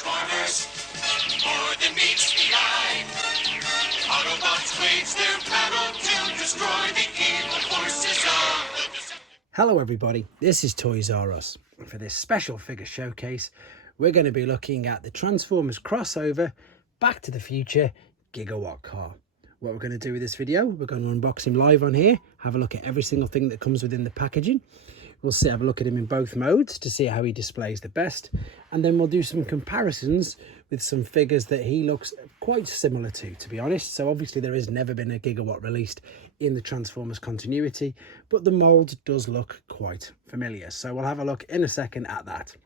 Transformers, more than meets the eye. Autobots wage their battle to destroy the evil forces of the... Hello everybody, this is Toys R Us. For this special figure showcase, we're going to be looking at the Transformers crossover Back to the Future Gigawatt car. What we're going to do with this video, we're going to unbox him live on here, have a look at every single thing that comes within the packaging. We'll have a look at him in both modes to see how he displays the best, and then we'll do some comparisons with some figures that he looks quite similar to be honest. So obviously there has never been a Gigawatt released in the Transformers continuity, but the mold does look quite familiar. So we'll have a look in a second at that.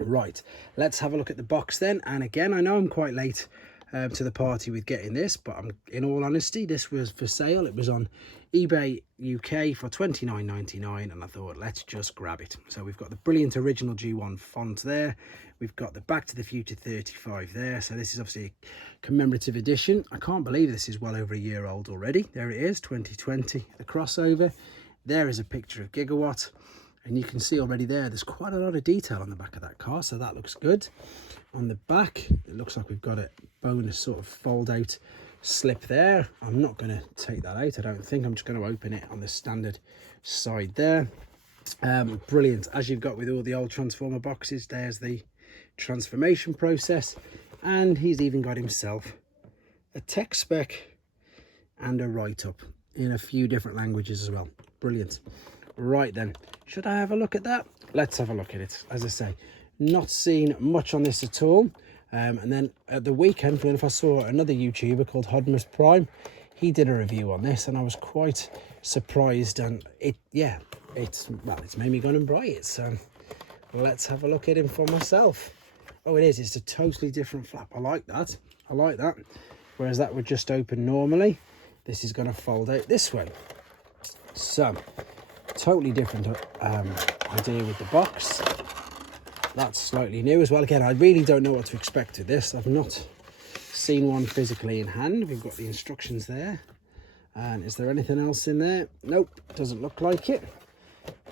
Right, let's have a look at the box then. And again, I know I'm quite late to the party with getting this, but in all honesty, this was for sale. It was on eBay UK for $29.99, and I thought, let's just grab it. So we've got the brilliant original G1 font there. We've got the Back to the Future 35 there. So this is obviously a commemorative edition. I can't believe this is well over a year old already. There it is, 2020, the crossover. There is a picture of Gigawatt. And you can see already there's quite a lot of detail on the back of that car, so that looks good. On the back, it looks like we've got a bonus sort of fold out slip there. I'm not going to take that out, I don't think. I'm just going to open it on the standard side there. Brilliant. As you've got with all the old Transformer boxes, there's the transformation process. And he's even got himself a tech spec and a write-up in a few different languages as well. Brilliant. Right then, should I have a look at that? Let's have a look at it. As I say, not seen much on this at all. And then at the weekend, if I saw another YouTuber called Hodmus Prime, he did a review on this, and I was quite surprised. And it's made me go and buy it. So let's have a look at him for myself. Oh, it is. It's a totally different flap. I like that. I like that. Whereas that would just open normally. This is going to fold out this way. So totally different idea with the box. That's slightly new as well. Again, I really don't know what to expect with this. I've not seen one physically in hand. We've got the instructions there. And is there anything else in there? Nope, doesn't look like it.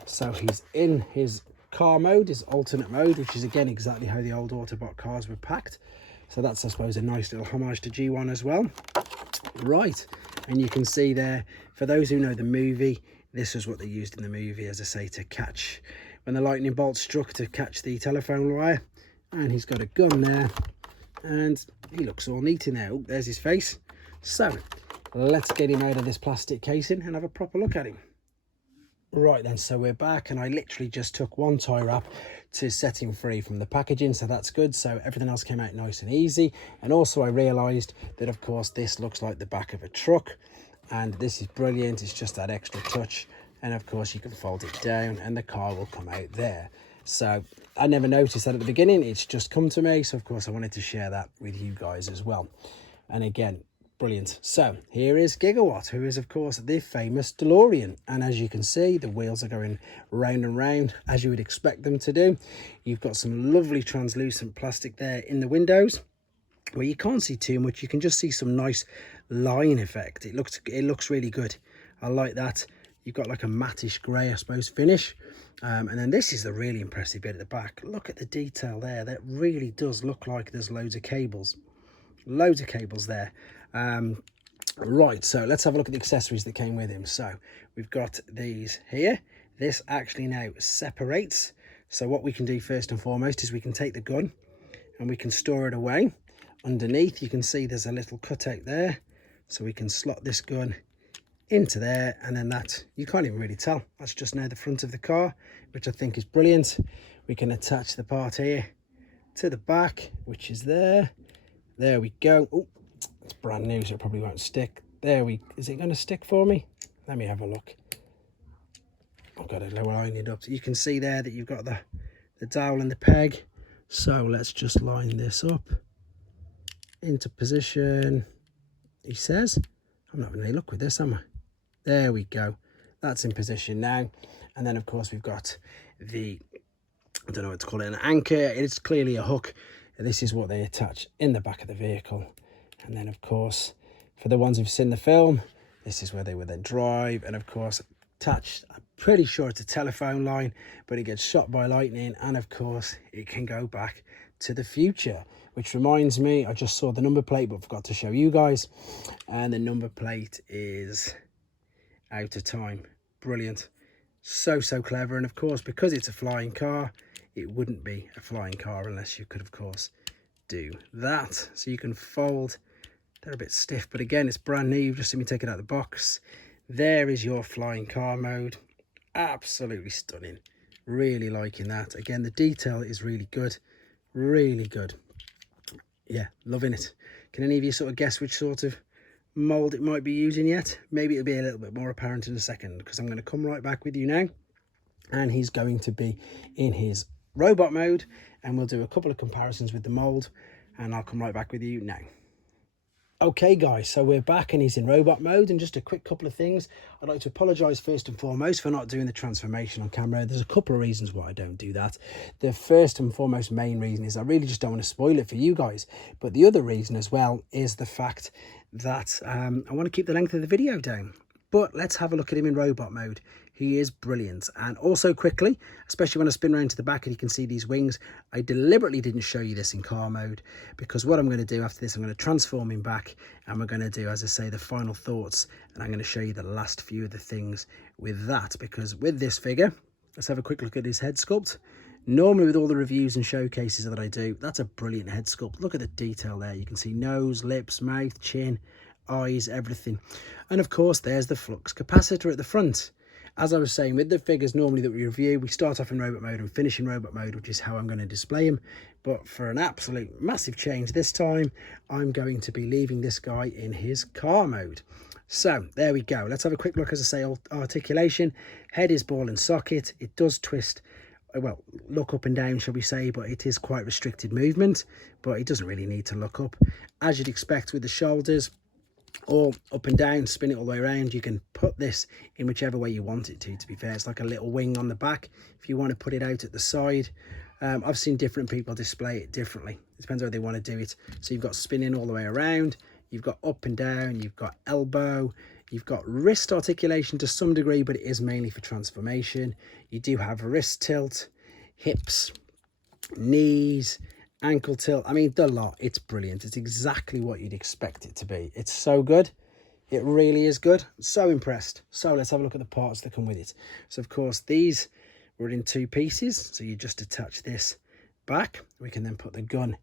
So he's in his car mode, his alternate mode, which is again exactly how the old Autobot cars were packed. So that's, I suppose, a nice little homage to G1 as well. Right, and you can see there, for those who know the movie, this was what they used in the movie, as I say, to catch, when the lightning bolt struck, to catch the telephone wire. And he's got a gun there, and he looks all neat in there. Oh, there's his face. So let's get him out of this plastic casing and have a proper look at him. Right then, so we're back, and I literally just took one tie wrap to set him free from the packaging, so that's good. So everything else came out nice and easy. And also I realized that, of course, this looks like the back of a truck, and this is brilliant. It's just that extra touch, and of course you can fold it down and the car will come out there. So I never noticed that at the beginning. It's just come to me, so of course I wanted to share that with you guys as well. And again, brilliant. So here is Gigawatt, who is of course the famous DeLorean, and as you can see, the wheels are going round and round as you would expect them to do. You've got some lovely translucent plastic there in the windows where you can't see too much. You can just see some nice line effect. It looks really good. I like that. You've got like a mattish grey, I suppose, finish. And then this is the really impressive bit at the back. Look at the detail there. That really does look like there's loads of cables. Loads of cables there. Right, so let's have a look at the accessories that came with him. So we've got these here. This actually now separates. So what we can do first and foremost is we can take the gun and we can store it away. Underneath you can see there's a little cutout there, so we can slot this gun into there, and then that, you can't even really tell, that's just now the front of the car, which I think is brilliant. We can attach the part here to the back, which is there. There we go. Oh, it's brand new, so it probably won't stick. Is it going to stick for me? Let me have a look. I've got to line it up. So you can see there that you've got the dowel and the peg. So let's just line this up into position, he says. I'm not having any luck with this, am I? There we go. That's in position now. And then of course we've got the, I don't know what to call it, an anchor. It's clearly a hook. This is what they attach in the back of the vehicle. And then of course, for the ones who've seen the film, this is where they would then drive. And of course, attached, I'm pretty sure it's a telephone line, but it gets shot by lightning. And of course, it can go back to the future. Which reminds me, I just saw the number plate but forgot to show you guys, and the number plate is out of time. Brilliant. So clever. And of course, because it's a flying car, it wouldn't be a flying car unless you could of course do that. So you can fold. They're a bit stiff, but again, it's brand new. You've just seen me take it out of the box. There is your flying car mode. Absolutely stunning. Really liking that. Again, the detail is really good. Really good. Yeah, loving it. Can any of you sort of guess which sort of mold it might be using yet? Maybe it'll be a little bit more apparent in a second, because I'm going to come right back with you now, and he's going to be in his robot mode, and we'll do a couple of comparisons with the mold, and I'll come right back with you now. Okay guys, so we're back and he's in robot mode, and just a quick couple of things. I'd like to apologise first and foremost for not doing the transformation on camera. There's a couple of reasons why I don't do that. The first and foremost main reason is I really just don't want to spoil it for you guys. But the other reason as well is the fact that I want to keep the length of the video down. But let's have a look at him in robot mode. He is brilliant. And also quickly, especially when I spin around to the back and you can see these wings, I deliberately didn't show you this in car mode, because what I'm going to do after this, I'm going to transform him back, and we're going to do, as I say, the final thoughts, and I'm going to show you the last few of the things with that. Because with this figure, let's have a quick look at his head sculpt. Normally with all the reviews and showcases that I do, that's a brilliant head sculpt. Look at the detail there. You can see nose, lips, mouth, chin, eyes, everything. And of course, there's the flux capacitor at the front. As I was saying, with the figures normally that we review, we start off in robot mode and finish in robot mode, which is how I'm going to display him. But for an absolute massive change this time, I'm going to be leaving this guy in his car mode. So there we go. Let's have a quick look. As I say, articulation. Head is ball and socket. It does twist, well, look up and down, shall we say, but it is quite restricted movement. But it doesn't really need to look up. As you'd expect with the shoulders, or up and down, spin it all the way around. You can put this in whichever way you want it to be fair. It's like a little wing on the back if you want to put it out at the side. I've seen different people display it differently. It depends how they want to do it. So you've got spinning all the way around, you've got up and down, you've got elbow, you've got wrist articulation to some degree, but it is mainly for transformation. You do have wrist tilt, hips, knees, ankle tilt. I mean, the lot. It's brilliant. It's exactly what you'd expect it to be. It's so good. It really is good. So impressed. So let's have a look at the parts that come with it. So of course, these were in two pieces. So you just attach this back. We can then put the gun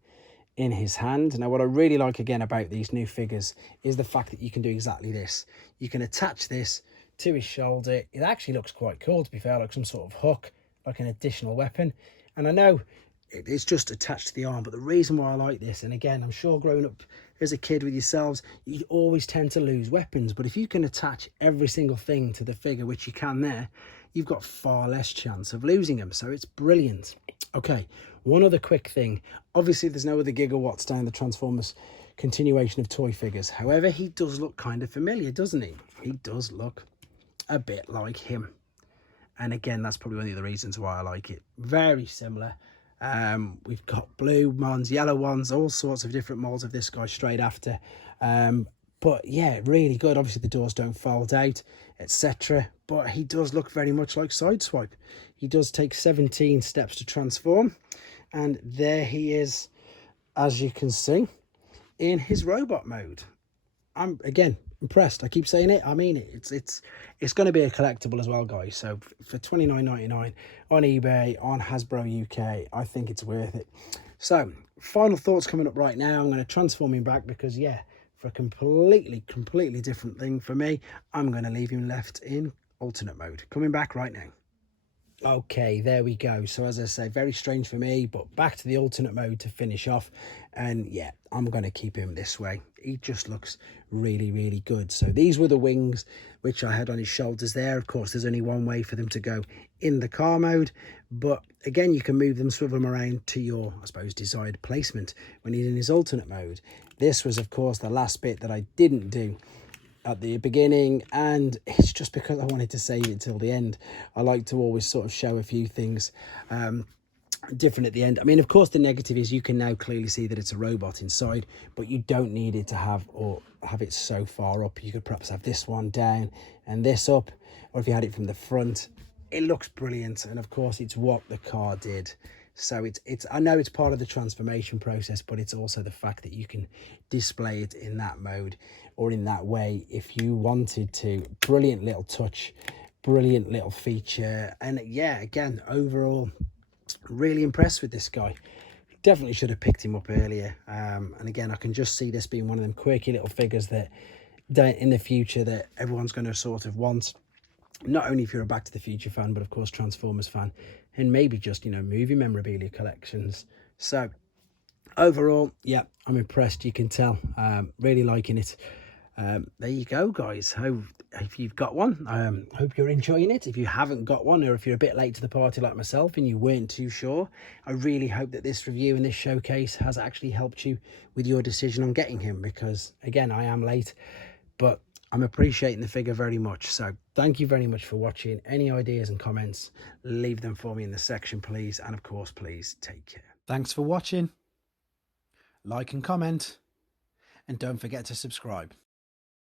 in his hand. Now, what I really like again about these new figures is the fact that you can do exactly this. You can attach this to his shoulder. It actually looks quite cool, to be fair, like some sort of hook, like an additional weapon. And I know it's just attached to the arm, but the reason why I like this, and again, I'm sure growing up as a kid with yourselves, you always tend to lose weapons, but if you can attach every single thing to the figure, which you can there, you've got far less chance of losing them. So it's brilliant. Okay, one other quick thing. Obviously, there's no other Gigawatts down the Transformers continuation of toy figures. However, he does look kind of familiar, doesn't he? He does look a bit like him. And again, that's probably one of the reasons why I like it. Very similar. We've got blue ones, yellow ones, all sorts of different molds of this guy straight after. But yeah, really good. Obviously the doors don't fold out, etc. But he does look very much like Sideswipe. He does take 17 steps to transform, and there he is, as you can see, in his robot mode. I'm again impressed. I keep saying it, I mean it. It's going to be a collectible as well, guys. So for $29.99 on eBay, on Hasbro UK, I think it's worth it. So final thoughts coming up right now. I'm going to transform him back because, yeah, for a completely different thing for me, I'm going to leave him left in alternate mode. Coming back right now. Okay, there we go. So as I say, very strange for me, but back to the alternate mode to finish off. And yeah, I'm going to keep him this way. He just looks really good. So these were the wings which I had on his shoulders there. Of course, there's only one way for them to go in the car mode, but again, you can move them, swivel them around to your, I suppose, desired placement when he's in his alternate mode. This was, of course, the last bit that I didn't do at the beginning, and it's just because I wanted to save it till the end. I like to always sort of show a few things different at the end. I mean, of course, the negative is you can now clearly see that it's a robot inside, but you don't need it to have it so far up. You could perhaps have this one down and this up, or if you had it from the front, it looks brilliant. And of course, it's what the car did So it's I know it's part of the transformation process, but it's also the fact that you can display it in that mode or in that way if you wanted to. Brilliant little touch, brilliant little feature. And yeah, again, overall, really impressed with this guy. Definitely should have picked him up earlier. And again, I can just see this being one of them quirky little figures that in the future that everyone's going to sort of want, not only if you're a Back to the Future fan, but of course Transformers fan, and maybe just, you know, movie memorabilia collections. So overall, yeah, I'm impressed. You can tell, really liking it. There you go, guys. If you've got one, hope you're enjoying it. If you haven't got one, or if you're a bit late to the party like myself and you weren't too sure, I really hope that this review and this showcase has actually helped you with your decision on getting him, because again, I am late, but I'm appreciating the figure very much. So thank you very much for watching. Any ideas and comments, leave them for me in the section, please. And of course, please take care. Thanks for watching. Like and comment, and don't forget to subscribe.